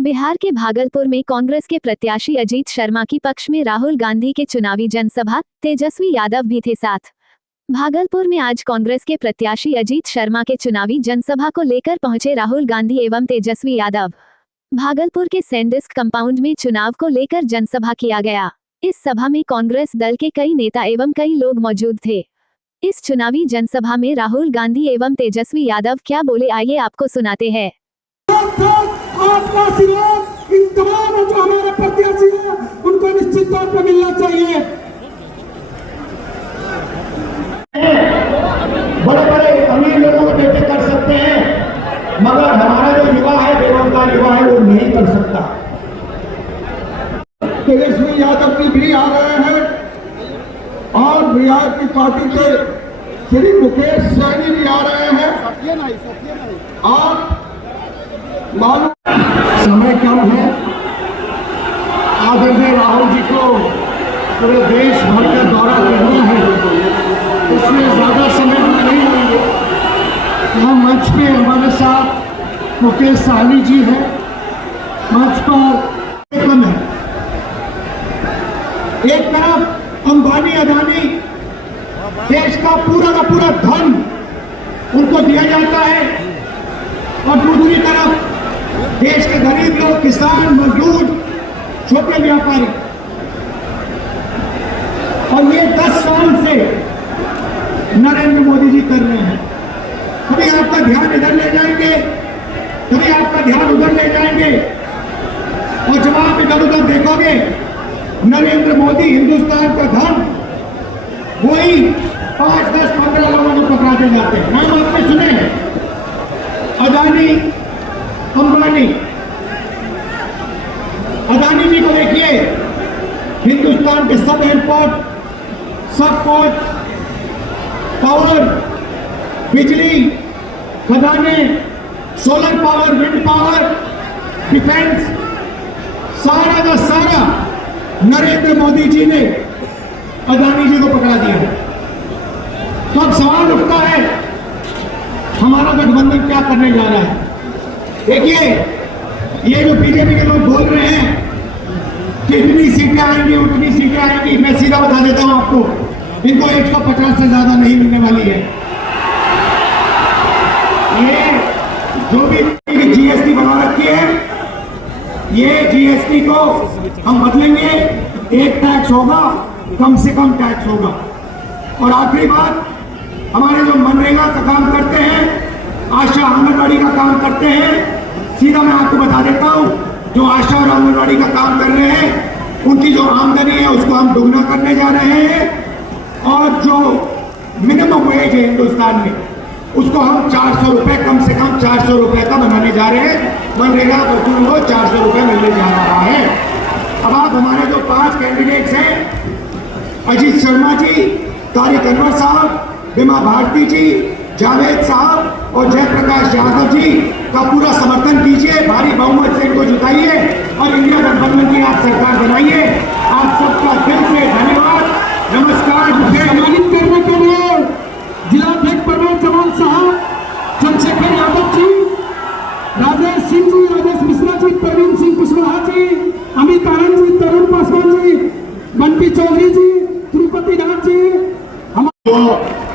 बिहार के भागलपुर में कांग्रेस के प्रत्याशी अजीत शर्मा की पक्ष में राहुल गांधी के चुनावी जनसभा, तेजस्वी यादव भी थे साथ। भागलपुर में आज कांग्रेस के प्रत्याशी अजीत शर्मा के चुनावी जनसभा को लेकर पहुंचे राहुल गांधी एवं तेजस्वी यादव। भागलपुर के सैंडिस्क कंपाउंड में चुनाव को लेकर जनसभा किया गया। इस सभा में कांग्रेस दल के कई नेता एवं कई लोग मौजूद थे। इस चुनावी जनसभा में राहुल गांधी एवं तेजस्वी यादव क्या बोले, आइए आपको सुनाते हैं। आपका आशीर्वाद इन तमाम जो हमारे प्रत्याशी हैं उनको निश्चित तौर पर मिलना चाहिए। बड़े बड़े अमीर लोगों को बेटे कर सकते हैं, मगर हमारा जो युवा है, बेरोजगार युवा है, वो नहीं कर सकता। तेजस्वी यादव जी भी आ रहे हैं और बिहार की पार्टी के श्री मुकेश सैनी भी आ रहे हैं। और मालूम समय कम है, आदरणीय राहुल जी को पूरे देश भर का दौरा करना है, इसलिए ज्यादा समय नहीं लेंगे। यहाँ मंच पे हमारे साथ मुकेश सहनी जी हैं, मंच पर कम है। एक तरफ अंबानी अदानी देश का पूरा धन उनको दिया जाता है और दूसरी तरफ देश के गरीब लोग, किसान, मजदूर, छोटे व्यापारी, और ये 10 साल से नरेंद्र मोदी जी कर रहे हैं। कभी आपका ध्यान इधर ले जाएंगे, कभी आपका ध्यान उधर ले जाएंगे, और जब आप इधर उधर देखोगे, नरेंद्र मोदी हिंदुस्तान का धन वही 5, 10, 15 लोगों को पकड़ाते जाते हैं। नाम आपने सुने, अदानी, अंबानी। अदानी जी को देखिए, हिंदुस्तान के सब एयरपोर्ट, सब पोर्ट, पावर, बिजली, खदाने, solar power, wind power, defence, सारा का सारा नरेंद्र मोदी जी ने अदानी जी को पकड़ा दिया। तो अब सवाल उठता है, हमारा गठबंधन क्या करने जा रहा है? देखिए, ये जो बीजेपी के लोग बोल रहे हैं कि इतनी सीटें आएंगी, उतनी सीटें आएंगी, मैं सीधा बता देता हूं आपको, इनको 150 से ज्यादा नहीं मिलने वाली है। ये जो भी जीएसटी बना रखी है, ये जीएसटी को हम बदलेंगे। एक टैक्स होगा, कम से कम टैक्स होगा। और आखिरी बात, हमारे जो मनरेगा का काम करते हैं, आशा आंगनबाड़ी का काम करते हैं, सीधा मैं आपको बता देता हूं, जो आशा और आंगनबाड़ी का काम कर रहे हैं, उनकी जो आमदनी है उसको हम दुगना करने जा रहे हैं। और जो मिनिमम वेज है हिंदुस्तान में, उसको हम 400 रुपए, कम से कम 400 रुपए का बनाने जा रहे हैं। मनरेगा मजदूरों को 400 रुपए मिलने जा रहा है। अब आप हमारे जो 5 कैंडिडेट्स हैं, अजीत शर्मा जी, तारिक अनवर साहब, बीमा भारती जी, जावेद साहब और जयप्रकाश यादव जी का पूरा समर्थन कीजिए, भारी बहुमत से इनको जिताइए और इंडिया गठबंधन की आप सरकार बनाइए। आप सबका दिल से धन्यवाद, नमस्कार। मुझे सम्मानित करने के लिए जिलाध्यक्ष परवेज जमान साहब, चंद्रशेखर यादव जी, राजेश सिंह जी, राजेश मिश्रा जी, प्रवीण सिंह कुशवाहा जी, अमित आनंद जी, तरुण पासवान जी, बंटी चौधरी जी, तिरुपति नाथ जी।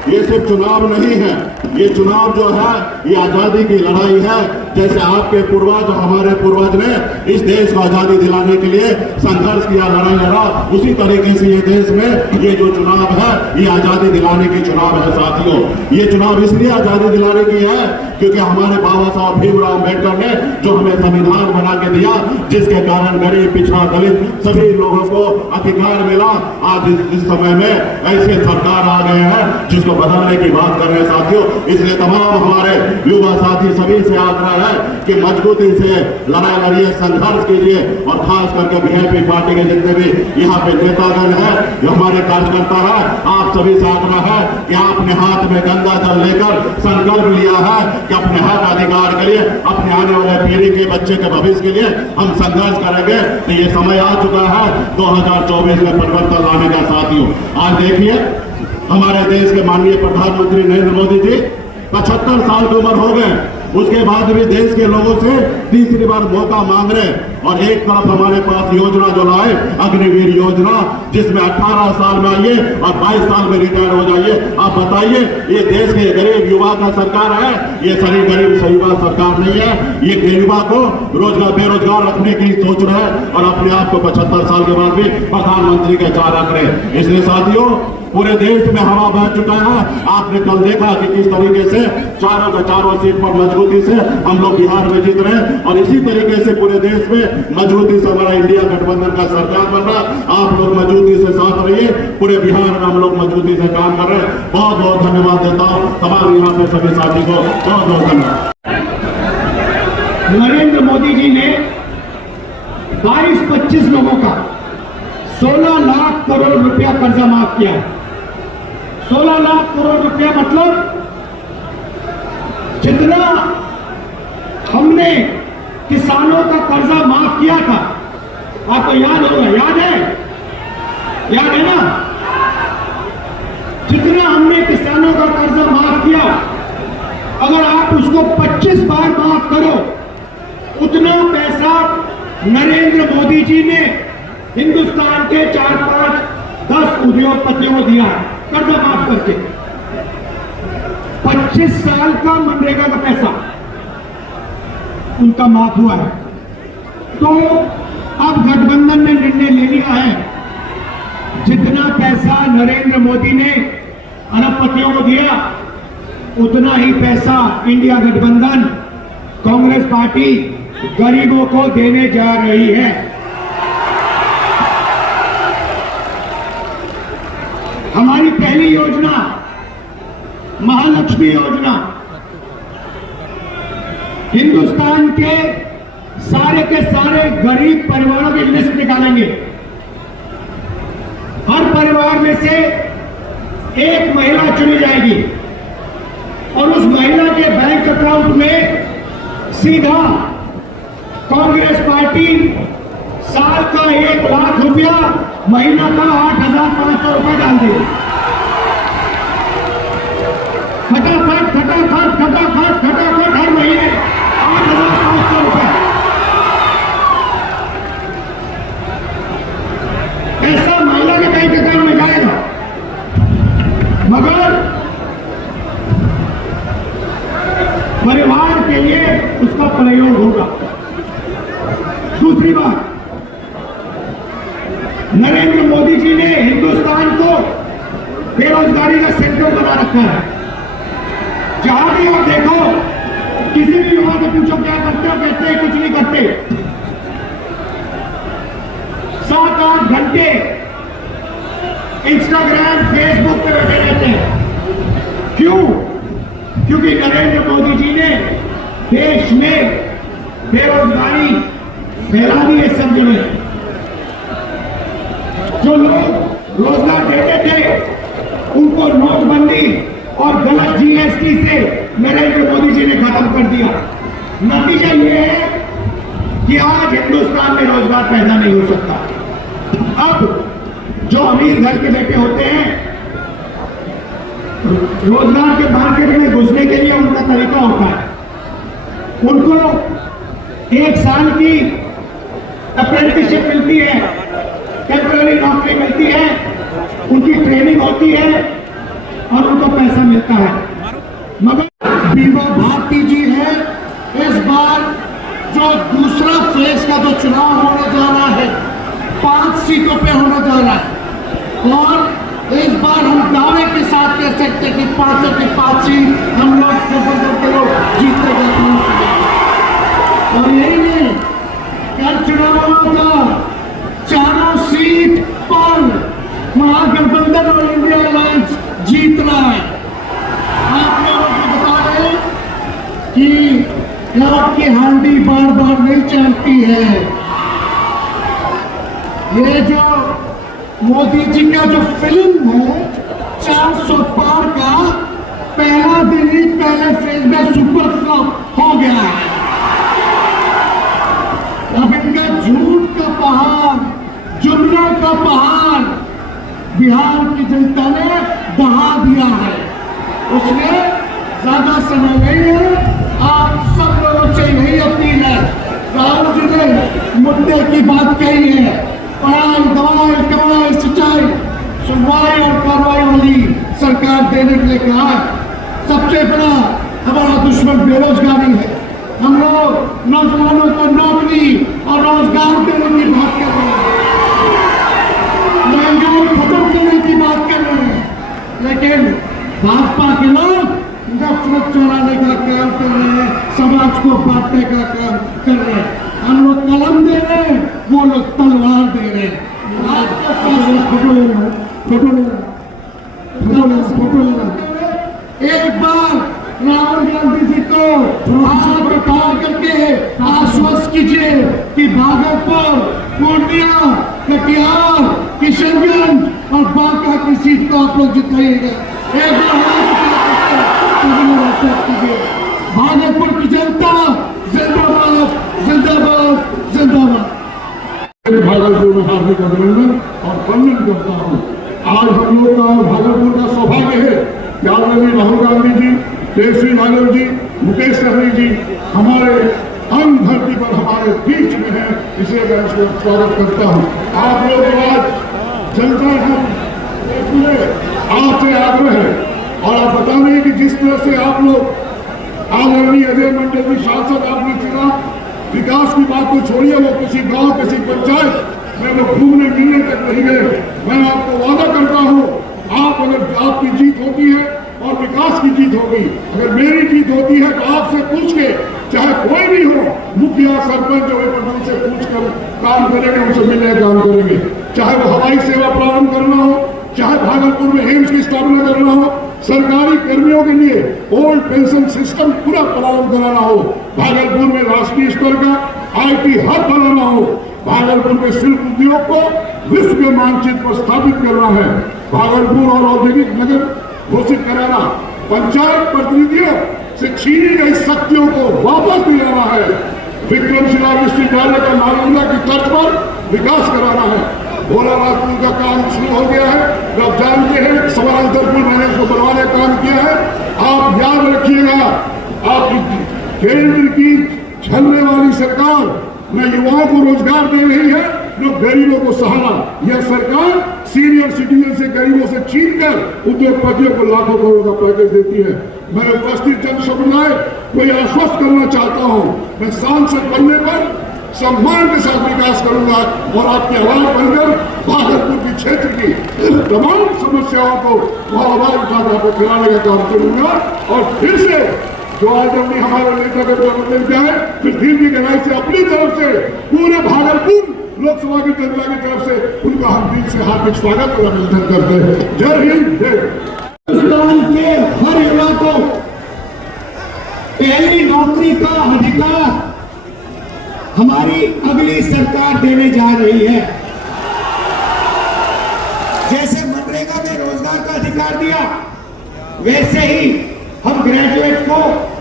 ये सिर्फ चुनाव नहीं है, ये चुनाव जो है ये आजादी की लड़ाई है। जैसे आपके पूर्वज, हमारे पूर्वज ने इस देश को आजादी दिलाने के लिए संघर्ष किया, लड़ाई लड़ा, उसी तरीके से ये देश में ये जो चुनाव है ये आजादी दिलाने की चुनाव है। साथियों, ये चुनाव इसलिए आजादी दिलाने की है क्योंकि हमारे बाबा साहब भीमराव अम्बेडकर ने जो हमें संविधान बना के दिया, जिसके कारण गरीब, पिछड़ा, दलित सभी लोगों को अधिकार मिला। आज इस समय में ऐसे सरकार आ गए हैं जिसको बदलने की बात कर रहे हैं। साथियों, इसलिए तमाम हमारे युवा साथी सभी से आग्रह है कि मजबूती से लड़ाई लड़िए, संघर्ष कीजिए, और खास करके बीजेपी पार्टी के जितने भी यहाँ पे नेतागण है, जो हमारे कार्यकर्ता है, आप सभी से आग्रह है कि आपने हाथ में गंगा जल लेकर संकल्प लिया है कि अपने हक अधिकार के लिए, अपने आने वाले पीढ़ी के बच्चे के भविष्य के लिए हम संघर्ष करेंगे। तो ये समय आ चुका है 2024 में परिवर्तन लाने का। साथियों, आज देखिए, हमारे देश के माननीय प्रधानमंत्री नरेंद्र मोदी जी 75 साल की उम्र हो गए, उसके बाद भी देश के लोगों से तीसरी बार मौका मांग रहे हैं। और एक तरफ हमारे पास योजना जो लाए अग्निवीर योजना, जिसमें 18 साल में आइए और 22 साल में रिटायर हो जाइए। आप बताइए, ये देश के गरीब युवा का सरकार है? ये सही गरीब सही बात सरकार नहीं है। ये युवा को रोजगार बेरोजगार रखने की सोच रहे हैं और अपने आप को 75 साल के बाद भी प्रधानमंत्री के चार रख रहे हैं। इसलिए साथियों, पूरे देश में हवा बह चुका है। आपने कल देखा कि किस तरीके से चारों के चारों सीट पर मजबूती से हम लोग बिहार में जीत रहे हैं और इसी तरीके से पूरे देश में मजबूती से हमारा इंडिया गठबंधन का सरकार बन रहा है। आप लोग मजबूती से साथ रहिए। पूरे बिहार में हम लोग मजबूती से काम कर रहे हैं। बहुत बहुत धन्यवाद देता हूँ तमाम यहाँ पे सभी साथी को। बहुत बहुत धन्यवाद। नरेंद्र मोदी जी ने 22-25 लोगों का 16 लाख करोड़ रुपया कर्जा माफ किया। 16 लाख करोड़ रुपया मतलब जितना हमने किसानों का कर्जा माफ किया था, आपको याद होगा, याद है ना? जितना हमने किसानों का कर्जा माफ किया, अगर आप उसको 25 बार माफ करो, उतना पैसा नरेंद्र मोदी जी ने हिंदुस्तान के 4-5-10 उद्योगपतियों को दिया है कर्जा माफ करके। 25 साल का मनरेगा का पैसा उनका माफ हुआ है। तो अब गठबंधन ने निर्णय ले लिया है, जितना पैसा नरेंद्र मोदी ने अरबपतियों को दिया, उतना ही पैसा इंडिया गठबंधन कांग्रेस पार्टी गरीबों को देने जा रही है। हमारी पहली योजना महालक्ष्मी योजना, हिंदुस्तान के सारे गरीब परिवारों की लिस्ट निकालेंगे। हर परिवार में से एक महिला चुनी जाएगी और उस महिला के बैंक अकाउंट में सीधा कांग्रेस पार्टी साल का 1 लाख रुपया, महीना का 8,500 रुपया डाल देगी। खटाखट हर महीने 8,500 रुपया ऐसा महिला के बैंक अकाउंट में जाएगा। मगर परिवार के लिए उसका प्रयोग होगा। दूसरी बात, नरेंद्र मोदी जी ने हिंदुस्तान को बेरोजगारी का सेंटर बना रखा है। जहां भी आप देखो, किसी भी युवा से पूछो क्या करते हो, कहते हैं कुछ नहीं करते। 7-8 घंटे इंस्टाग्राम फेसबुक पे बैठे रहते हैं। क्यों? क्योंकि नरेंद्र मोदी जी ने देश में बेरोजगारी फैला दी है सब जगह। जो लोग रोजगार देते थे, उनको नोटबंदी और गलत जीएसटी से नरेंद्र मोदी जी ने खत्म कर दिया। नतीजा ये है कि आज हिंदुस्तान में रोजगार पैदा नहीं हो सकता। अब जो अमीर घर के बेटे होते हैं, रोजगार के मार्केट में घुसने के लिए उनका तरीका होता है। उनको 1 साल की अप्रेंटिसशिप मिलती है, टेम्पररी नौकरी मिलती है, उनकी ट्रेनिंग होती है और उनको पैसा मिलता है। मगर बीमा भारती जी है, इस बार जो दूसरा फेज का जो चुनाव होने जा रहा है, 5 सीटों पे होने जा रहा है और इस बार हम दावे के साथ कह सकते कि 5 की 5 सीट हम लोग जीतेगा। और यही नहीं, कल चुनाव हुआ था, चारों सीट पर महागठबंधन और इंडिया अलायंस जीत रहा है। आप लोगों को बता दें कि आपकी हांडी बार बार नहीं चलती है। ये जो मोदी जी का जो फिल्म है 400 पार का, पहला दिन ही पहले फेज में सुपर फ्लॉप हो गया है। अब इनका झूठ का पहाड़, जुमलों का पहाड़ बिहार की जनता ने दहा दिया है। उसमें ज्यादा समय नहीं है। आप सब लोगों से यही अपील है। राहुल जी ने मुद्दे की बात कही है, पढ़ाई, दवाई, कमाई, सिंचाई, सुनवाई और कार्रवाई वाली सरकार देने के लिए कहा है। सबसे बड़ा हमारा दुश्मन बेरोजगारी है। हम लोग नौजवानों को नौकरी और रोजगार देने की बात कर रहे हैं, महंगाई खत्म करने की बात कर रहे हैं, लेकिन भाजपा के लोग नफरत चलाने का काम कर रहे हैं, समाज को बांटने का काम कर रहे हैं। हम लोग कलम दे रहे हैं, वो लोग तलवार दे रहे हैं। फोटो लेना एक बार राहुल गांधी जी को हाथ उठा करके आश्वस्त कीजिए कि भागलपुर, पूर्णिया, कटिहार, किशनगंज और बांका की सीट को आप लोग जिताइएगा। एक बार भागलपुर की जनता जिंदाबाद, जिंदाबाद, जिंदाबाद। भागलपुर में हार्दिक अभिनंदन और वंदन करता हूँ। आज हम लोग का भागलपुर का सौभाग्य है कि आदरणीय राहुल गांधी जी, तेजस्वी यादव जी, मुकेश सहनी जी हमारे अंग धरती पर हमारे बीच में है, इसलिए मैं उसका स्वागत करता हूँ। आप लोग आज जनता आपसे आग्रह है और आप बता रहे हैं कि जिस तरह से आप लोग आदरणीय अजय मंडल की सांसद आपने चुना, विकास की बात को छोड़िए, वो किसी गांव, किसी पंचायत में वो घूमने मिलने तक नहीं गए। मैं आपको वादा करता हूँ, आप अगर आपकी जीत होती है और विकास की जीत होगी, अगर मेरी जीत होती है तो आपसे पूछ के, चाहे कोई भी हो, मुखिया, सरपंच, उनसे पूछ कर काम करेंगे, उनसे मिलने का काम करेंगे। चाहे वो हवाई सेवा प्रारंभ करना हो, चाहे भागलपुर में एम्स की स्थापना करना हो, सरकारी कर्मियों के लिए ओल्ड पेंशन सिस्टम पूरा प्रारंभ कराना हो, भागलपुर में राष्ट्रीय स्तर का IT हब बनाना हो, भागलपुर में शिल्प उद्योग को विश्व के मानचित्र पर स्थापित करना है, भागलपुर और औद्योगिक नगर घोषित कराना, पंचायत प्रतिनिधियों से छीनी गई शक्तियों को वापस दिलाना है, विक्रमशिला विश्वविद्यालय का नालंदा की तर्ज पर विकास कराना है, भोला राजपुर का काम शुरू हो गया है, आप जानते हैं, समानांतरपुर मैंने उसको बनवाने का काम किया है। आप याद रखिएगा, आप केंद्र की छलने वाली सरकार न युवाओं को रोजगार दे रही है, न गरीबों को सहारा। यह सरकार सीनियर सिटीजन से, गरीबों से छीन कर उद्योगपतियों को लाखों करोड़ का पैकेज देती है। मैं उपस्थित जन समुदाय को यह आश्वस्त करना चाहता हूं, मैं सांसद बनने पर सम्मान के साथ विकास करूंगा और आपकी आवाज बनकर भागलपुर की क्षेत्र की तमाम समस्याओं को वह आवाज उठाकर आपको खिलाने का काम करूंगा। और फिर से जो आदरणीय हमारे नेता का जन्मदिन जाए, फिर दिल की गहराई से अपनी तरफ से पूरे भागलपुर लोकसभा की जनता की तरफ से उनका हम दिल से हार्दिक स्वागत और अभिनंदन करते हैं। जय हिंद, जय। हिंदुस्तान के हर युवा को पहली नौकरी का अधिकार हमारी अगली सरकार देने जा रही है। जैसे मनरेगा में रोजगार का अधिकार दिया, वैसे ही हम ग्रेजुएट को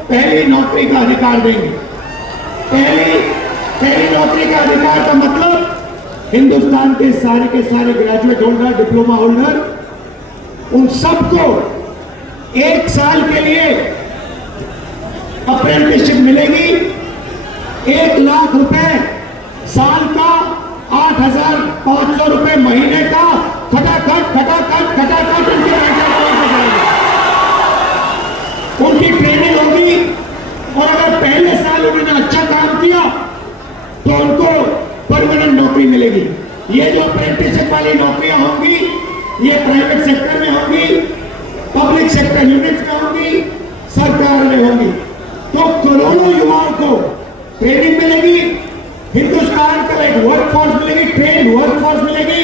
पहली नौकरी का अधिकार देंगे। पहली नौकरी का अधिकार का मतलब हिंदुस्तान के सारे ग्रेजुएट होल्डर, डिप्लोमा होल्डर, उन सबको 1 साल के लिए अप्रेंटिसशिप मिलेगी। 1 लाख रुपए साल का, 8,500 रुपए महीने का, खटाखट उनकी ट्रेनिंग होगी। और अगर पहले साल उन्होंने अच्छा काम किया तो उनको परमानेंट नौकरी मिलेगी। ये जो अप्रेंटिसशिप वाली नौकरियां होंगी, ये प्राइवेट सेक्टर में होंगी, पब्लिक सेक्टर यूनिट्स में होंगी, सरकार में होंगी। तो करोड़ों युवाओं को ट्रेनिंग मिलेगी, हिंदुस्तान का एक वर्कफोर्स मिलेगी, ट्रेन वर्कफोर्स मिलेगी।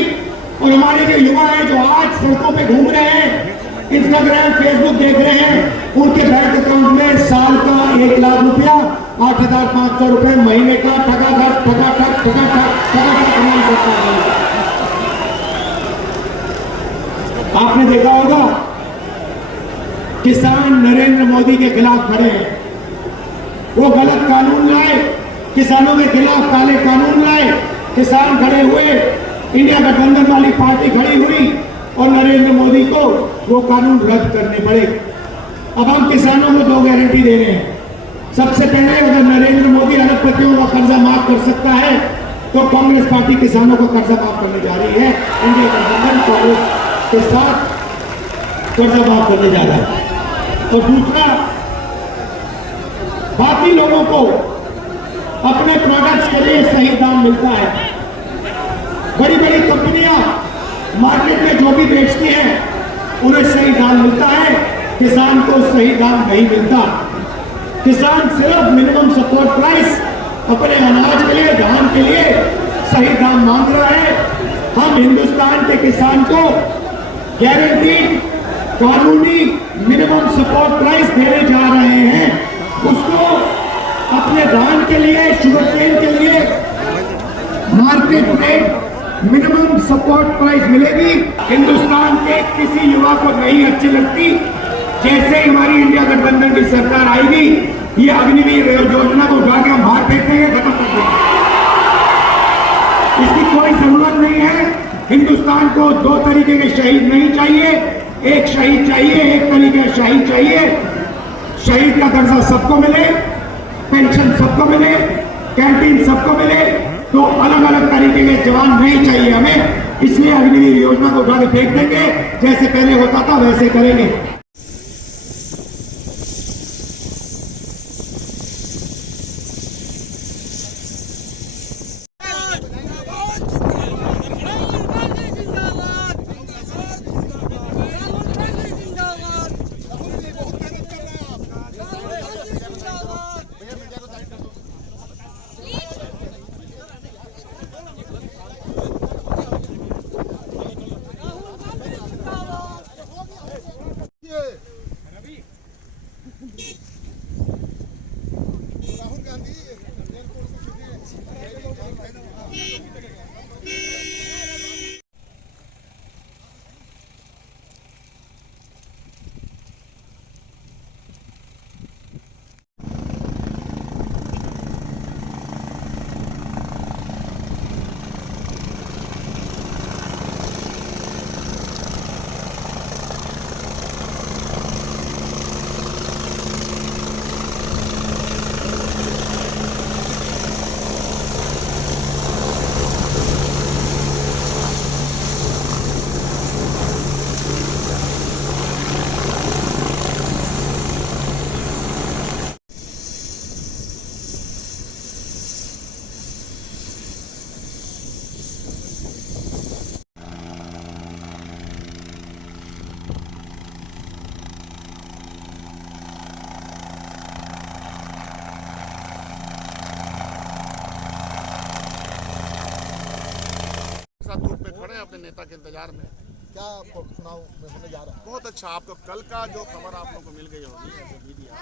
और हमारे जो युवा हैं जो आज सड़कों पे घूम रहे हैं, इंस्टाग्राम, फेसबुक देख रहे हैं, उनके बैंक अकाउंट में साल का 1 लाख रुपया, 8,500 रुपए महीने का ठगाठक आपने देखा होगा, किसान नरेंद्र मोदी के खिलाफ खड़े हैं। वो गलत कानून लाए, किसानों के खिलाफ काले कानून लाए, किसान खड़े हुए, इंडिया गठबंधन वाली पार्टी खड़ी हुई और नरेंद्र मोदी को वो कानून रद्द करने पड़े। अब हम किसानों को 2 गारंटी दे रहे हैं। सबसे पहले अगर नरेंद्र मोदी अरबपतियों का कर्जा माफ कर सकता है तो कांग्रेस पार्टी किसानों को कर्जा माफ करने जा रही है। इंडिया गठबंधन कांग्रेस के साथ कर्जा माफ करने जा रहा है। और दूसरा, बाकी लोगों को अपने प्रोडक्ट्स के लिए सही दाम मिलता है। बड़ी बड़ी कंपनियां मार्केट में जो भी बेचती हैं उन्हें सही दाम मिलता है, किसान को सही दाम नहीं मिलता। किसान सिर्फ मिनिमम सपोर्ट प्राइस अपने अनाज के लिए, धान के लिए सही दाम मांग रहा है। हम हिंदुस्तान के किसान को गारंटीड कानूनी मिनिमम सपोर्ट प्राइस देने जा रहे हैं। उसको अपने धान के लिए, शुगर केन के लिए market rate minimum support price मिलेगी। हिंदुस्तान के किसी युवा को नहीं अच्छी लगती। जैसे ही हमारी इंडिया गठबंधन की सरकार आएगी, ये अग्निवीर योजना को उठा के हम बाहर फेंक देंगे, खत्म कर देंगे। इसकी कोई जरूरत नहीं है। हिंदुस्तान को दो तरीके के शहीद नहीं चाहिए, एक शहीद चाहिए, एक तरीके का शहीद चाहिए। शहीद का दर्जा सबको मिले, पेंशन सबको मिले, कैंटीन सबको मिले। तो अलग अलग तरीके के जवान नहीं चाहिए हमें। इसलिए अग्निवीर योजना को उठा के फेंक देंगे, जैसे पहले होता था वैसे करेंगे। धूप में खड़े हैं अपने नेता के इंतजार में। क्या चुनाव में होने जा रहा है? बहुत अच्छा, आपको कल का जो खबर आप लोगों को मिल गई होगी एज ए मीडिया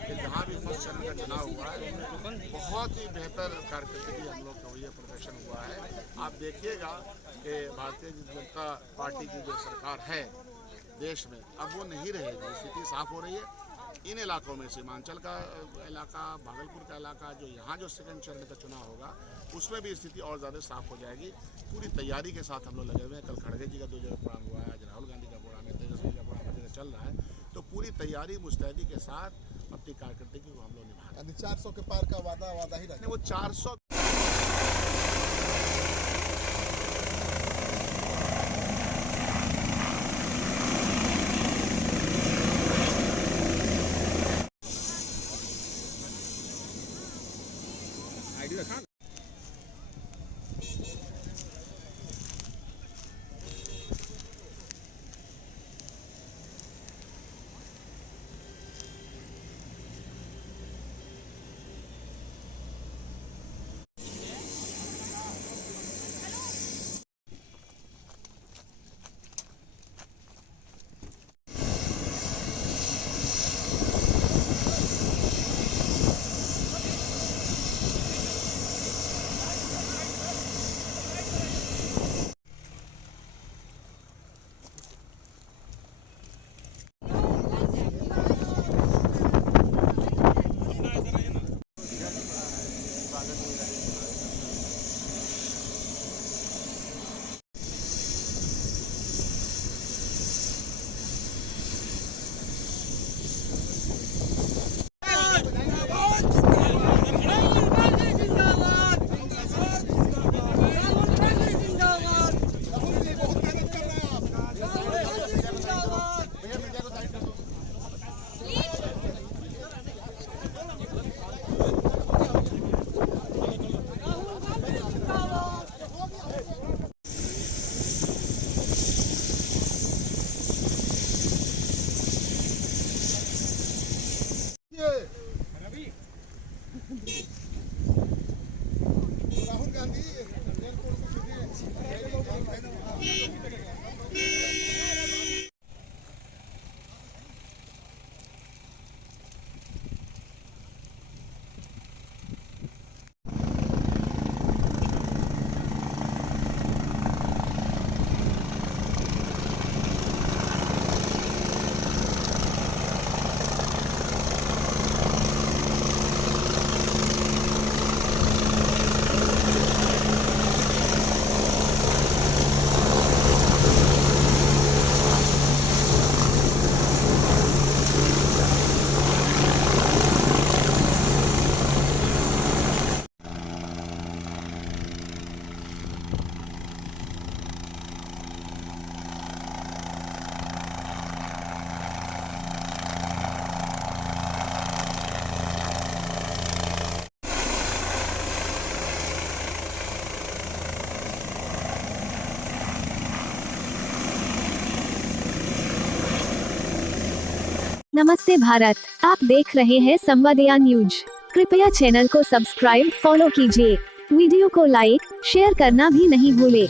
कि जहाँ भी फर्स्ट चरण का चुनाव हुआ है बहुत ही बेहतर कारकर्दगी हम लोग का हुई है, प्रदर्शन हुआ है। आप देखिएगा कि भारतीय जनता पार्टी की जो सरकार है देश में अब वो नहीं रहेगी, स्थिति साफ हो रही है। इन इलाकों में सीमांचल का इलाका, भागलपुर का इलाका, जो यहाँ जो सेकंड चरण का चुनाव होगा उसमें भी स्थिति और ज़्यादा साफ हो जाएगी। पूरी तैयारी के साथ हम लोग लगे हुए हैं। कल खड़गे जी का 2 जगह प्रोग्राम हुआ है, आज राहुल गांधी का प्रोग्राम है, तेजस्वी का प्रोग्राम जगह चल रहा है। तो पूरी तैयारी मुस्तैदी के साथ अपनी कारकर्दगी को हम लोग निभा रहे हैं। 400 के पार का वादा ही रहता है। वो 400 नमस्ते भारत, आप देख रहे हैं संवादया न्यूज। कृपया चैनल को सब्सक्राइब, फॉलो कीजिए। वीडियो को लाइक, शेयर करना भी नहीं भूले।